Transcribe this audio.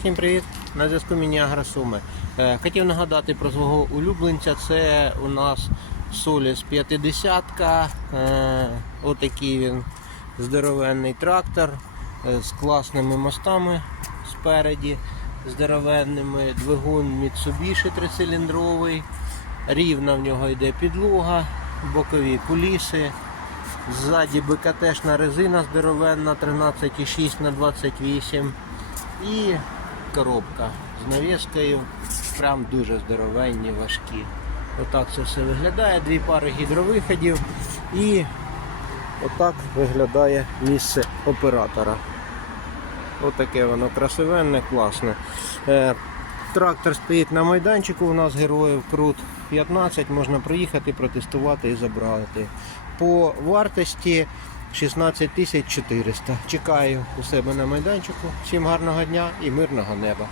Всім привіт! На зв'язку Мініагра Суми. Е, Хотів нагадати про свого улюбленця. Це у нас Соліс 50. Е, Отакий він здоровенний трактор е, з класними мостами спереді, здоровенними, двигун Mitsubishi трициліндровий, рівна в нього йде підлога, бокові куліси. Ззаді БКТшна резина здоровенна 13,6 на 28 і коробка з навіскою, прям дуже здоровенні, важкі. Отак це все виглядає, дві пари гідровиходів і отак виглядає місце оператора. Отаке воно красивенне, класне. Е, Трактор стоїть на майданчику, у нас героїв крут 15, можна приїхати, протестувати і забрати. По вартості 16 400. Чекаю у себе на майданчику. Всім гарного дня і мирного неба.